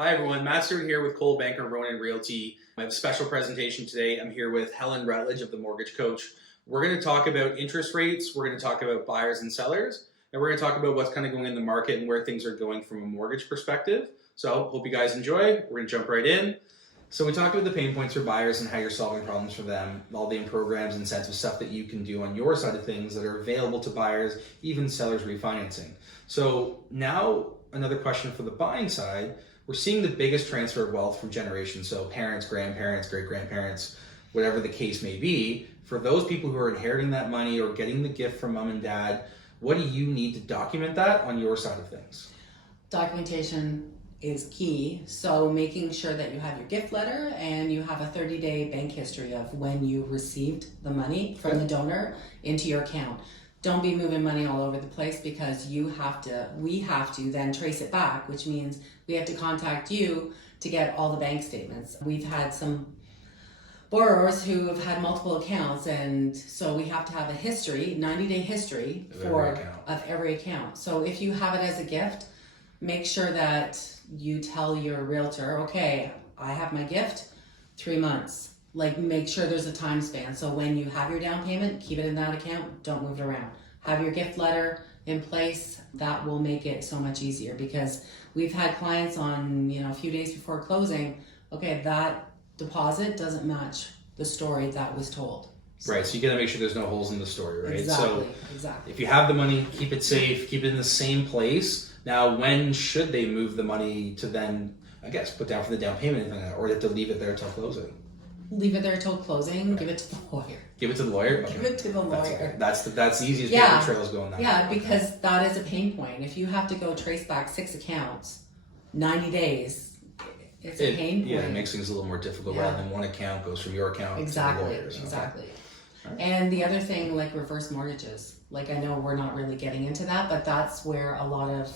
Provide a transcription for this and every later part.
Hi everyone, Matt Stuart here with BankerRonan Realty. I have a special presentation today. I'm here with Helen Rutledge of the Mortgage Coach. We're going to talk about interest rates, we're going to talk about buyers and sellers, and we're going to talk about what's kind of going in the market and where things are going from a mortgage perspective. So hope you guys enjoy. We're going to jump right in. So we talked about the pain points for buyers and how you're solving problems for them, all the programs, incentives, stuff that you can do on your side of things that are available to buyers, even sellers refinancing. So now another question for the buying side. We're seeing the biggest transfer of wealth from generations, so parents, grandparents, great-grandparents, whatever the case may be. For those people who are inheriting that money or getting the gift from mom and dad, what do you need to document that on your side of things? Documentation is key, so making sure that you have your gift letter and you have a 30-day bank history of when you received the money from the donor into your account. Don't be moving money all over the place because we have to then trace it back, which means we have to contact you to get all the bank statements. We've had some borrowers who have had multiple accounts, and so we have to have a history, 90-day history of every account. So if you have it as a gift, make sure that you tell your realtor, okay, I have my gift, 3 months. Like, make sure there's a time span. So when you have your down payment, keep it in that account. Don't move it around. Have your gift letter in place. That will make it so much easier, because we've had clients on, a few days before closing, okay, that deposit doesn't match the story that was told. Right, so you got to make sure there's no holes in the story, right? Exactly. If you have the money, keep it safe, keep it in the same place. Now, when should they move the money to then, I guess, put down for the down payment, anything like that, or do they have to leave it there till closing? Leave it there till closing. Give it to the lawyer. Give it to the lawyer? Okay. Give it to the lawyer. That's the easiest paper trails going that way. Yeah, because that is a pain point. If you have to go trace back 6 accounts, 90 days, it's a pain point. Yeah, it makes things a little more difficult rather than one account goes from your account to the lawyer's. Exactly. Right. And the other thing, like reverse mortgages. Like, I know we're not really getting into that, but that's where a lot of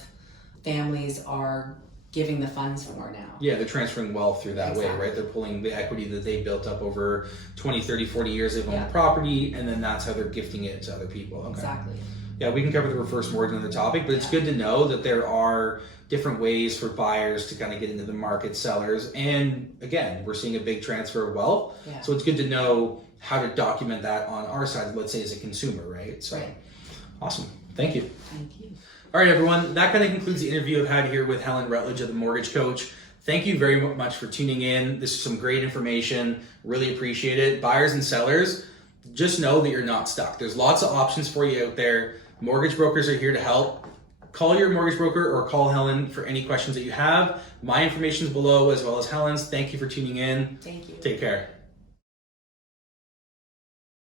families are giving the funds for now. Yeah, they're transferring wealth through that way, right? They're pulling the equity that they built up over 20, 30, 40 years they've owned the property, and then that's how they're gifting it to other people. Okay. Exactly. Yeah, we can cover the reverse mortgage on the topic, but it's good to know that there are different ways for buyers to kind of get into the market, sellers, and again, we're seeing a big transfer of wealth. Yeah. So it's good to know how to document that on our side, let's say as a consumer, right? So, Awesome. Thank you. Thank you. All right, everyone. That kind of concludes the interview I've had here with Helen Rutledge of the Mortgage Coach. Thank you very much for tuning in. This is some great information. Really appreciate it. Buyers and sellers, just know that you're not stuck. There's lots of options for you out there. Mortgage brokers are here to help. Call your mortgage broker or call Helen for any questions that you have. My information is below as well as Helen's. Thank you for tuning in. Thank you. Take care.